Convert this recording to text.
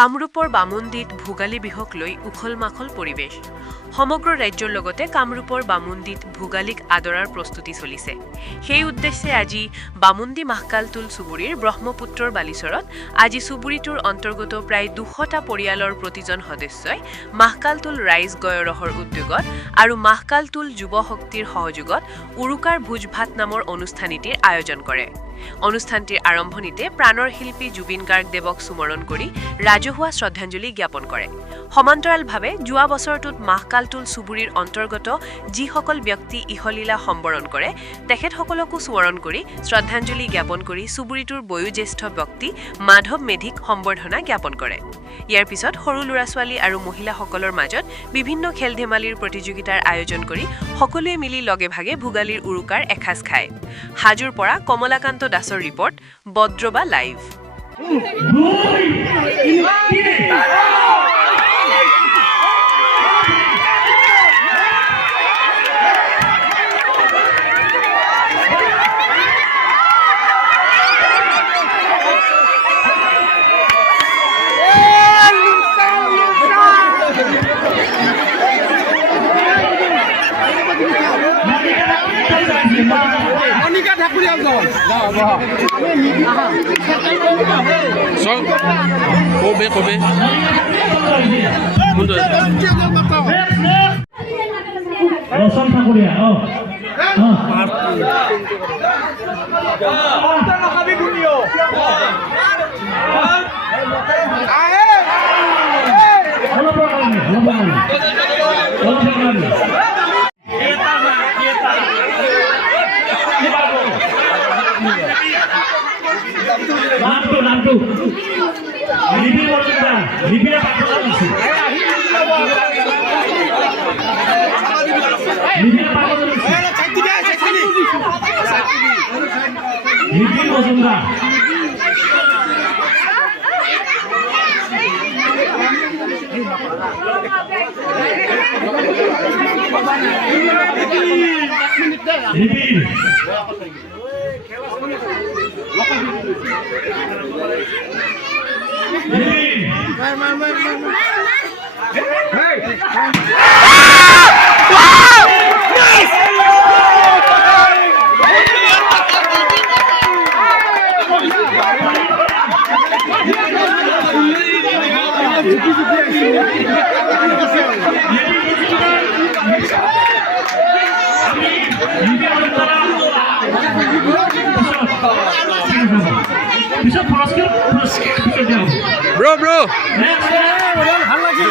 কামৰূপৰ বামুণীত ভোগালী বিহুক লৈ উখল মাখল পৰিৱেশ। সমগ্ৰ ৰাজ্যৰ লগতে কামৰূপৰ বামুণীত ভোগালীক আদৰাৰ প্ৰস্তুতি চলিছে। সেই উদ্দেশ্যে আজি বামুণী মাহকালতুল চুবুৰীৰ ব্ৰহ্মপুত্ৰৰ বালিচৰত আজি চুবুৰীটোৰ অন্তৰ্গত প্ৰায় 200টা পৰিয়ালৰ প্ৰতিজন সদস্যই মাহকালতুল ৰাইজ গয়ৰহৰ উদ্যোগত আৰু মাহকালতুল যুৱ শক্তিৰ সহযোগত উৰুকাৰ ভোজ ভাত নামৰ অনুষ্ঠানটিৰ আয়োজন কৰে। অনুষ্ঠানটিৰ আৰম্ভণিতে প্ৰাণৰ শিল্পী জুবিন গাৰ্গদেৱক স্মৰণ কৰি ৰাজহুৱা শ্ৰদ্ধাঞ্জলি জ্ঞাপন কৰে। সমান্তৰালভাৱে যোৱা বছৰটোত মাহকালতুল চুবুৰীৰ অন্তৰ্গত যিসকল ব্যক্তি ইহলীলা সম্বৰণ কৰে তেখেতসকলকো স্মৰণ কৰি শ্ৰদ্ধাঞ্জলি জ্ঞাপন কৰি চুবুৰীটোৰ বয়োজ্যেষ্ঠ ব্যক্তি মাধৱ মেধিক সম্বৰ্ধনা জ্ঞাপন কৰে। ইয়াৰ পিছত সৰু ল'ৰা-ছোৱালী আৰু মহিলাসকলৰ মাজত বিভিন্ন খেল ধেমালিৰ প্ৰতিযোগিতাৰ আয়োজন কৰি সকলোৱে মিলি লগে ভাগে ভোগালীৰ উৰুকাৰ এসাঁজ খায়। হাজোৰ পৰা কমলাকান্ত দাসৰ ৰিপৰ্ট, বদ্ৰবা লাইভ। মনিকা ঠাকুৰিয়া কবে কবে ৰসন ঠাকুৰিয়া নামটো লিপি বৰ্তমান লিপিৰে পাঠক আছে লিপি মজুমদাৰ লিপি ব্ৰো ভাল লাগিছে।